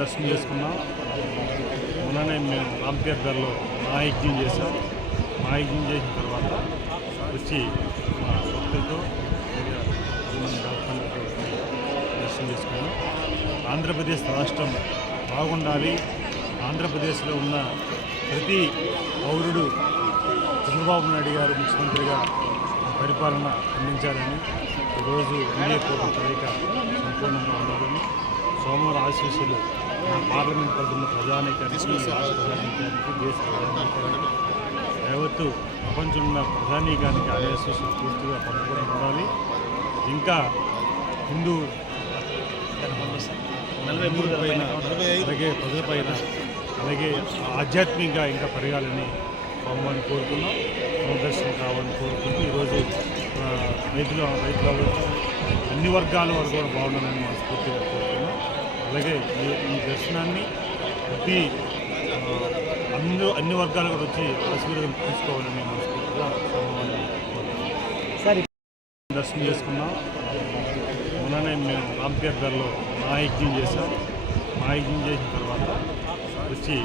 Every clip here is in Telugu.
దర్శనం చేసుకున్నాం. మొన్ననే మేము రామతీర్థంలో మహాయజ్ఞం చేసాం. మహాయజ్ఞం చేసిన తర్వాత వచ్చి మా భక్తులతో దర్శనం చేసుకున్నాం. ఆంధ్రప్రదేశ్ రాష్ట్రం బాగుండాలి, ఆంధ్రప్రదేశ్లో ఉన్న ప్రతి పౌరుడు చంద్రబాబు నాయుడు గారు ముఖ్యమంత్రిగా పరిపాలన అందించాలని ఈరోజు ఎన్డీఏ కూటమి కలయిక సంపూర్ణంగా ఉండాలని సోమవారం ఆశీస్సులు పార్లమెంట్ పరిధిలో ప్రజానీకానికి, రాష్ట్ర ప్రజానీకానికి, దేశ ప్రజానీకానికి, యావత్తు ప్రపంచంలో ఉన్న ప్రజానీకానికి ఆశీస్సులు పూర్తిగా పంపుకొని ఉండాలి. ఇంకా హిందూ పైన అలాగే ప్రజలపైన అలాగే ఆధ్యాత్మికంగా ఇంకా పెరగాలని స్వామివారిని కోరుకున్నాం. సందర్శనం కావాలని కోరుకుంటూ ఈరోజు రైతులు అన్ని వర్గాల వారు కూడా బాగుండాలని మనస్ఫూర్తిగా కోరుకున్నాం. అలాగే ఈ దర్శనాన్ని ప్రతి అన్ని వర్గాలు కూడా వచ్చి ఆశీర్వాదం తీసుకోవాలని మనస్ఫూర్తిగా స్వామివారిని కోరుకున్నాం. దర్శనం చేసుకున్నాం. మొన్ననే మేము రామతీర్థంలో మహాయజ్ఞం చేసాం. మహాయజ్ఞం చేసిన తర్వాత వచ్చి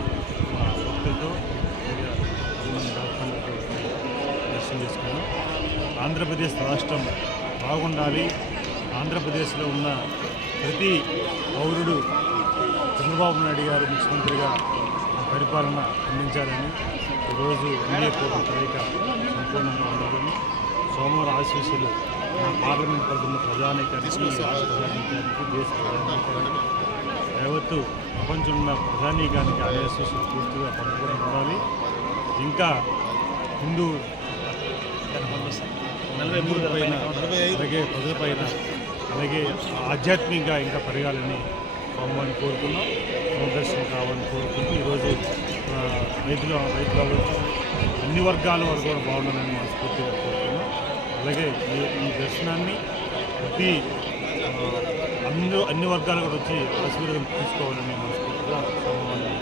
మా భక్తులతో దర్శనం చేసుకున్నాం. ఆంధ్రప్రదేశ్ రాష్ట్రం బాగుండాలి, ఆంధ్రప్రదేశ్లో ఉన్న ప్రతి పౌరుడు చంద్రబాబు నాయుడు గారు ముఖ్యమంత్రిగా పరిపాలన అందించాలని ఈరోజు ఎన్డీఏ కూటమి కలయిక సంపూర్ణంగా ఉండాలని సోమవారం ఆశీస్సులు పార్లమెంట్ పరిధిలో ప్రజానీకానికి, రాష్ట్ర ప్రజానీకానికి, దేశ ప్రజానీకానికి, యావత్తు ప్రపంచంలో ఉన్న ప్రజానీకానికి ఆశీస్సులు పూర్తిగా పంపుకొని ఉండాలి. ఇంకా హిందూ పైన అలాగే ప్రజలపైన అలాగే ఆధ్యాత్మికంగా ఇంకా పెరగాలని స్వామివారిని కోరుకున్నాం. సందర్శనం కావాలని కోరుకుంటూ ఈరోజు రైతులు అన్ని వర్గాల వారు కూడా బాగుండాలని మనస్ఫూర్తిగా కోరుకున్నాం. అలాగే ఈ దర్శనాన్ని ప్రతి అన్ని వర్గాలు కూడా వచ్చి ఆశీర్వాదం తీసుకోవాలని మనస్ఫూర్తిగా స్వామివారిని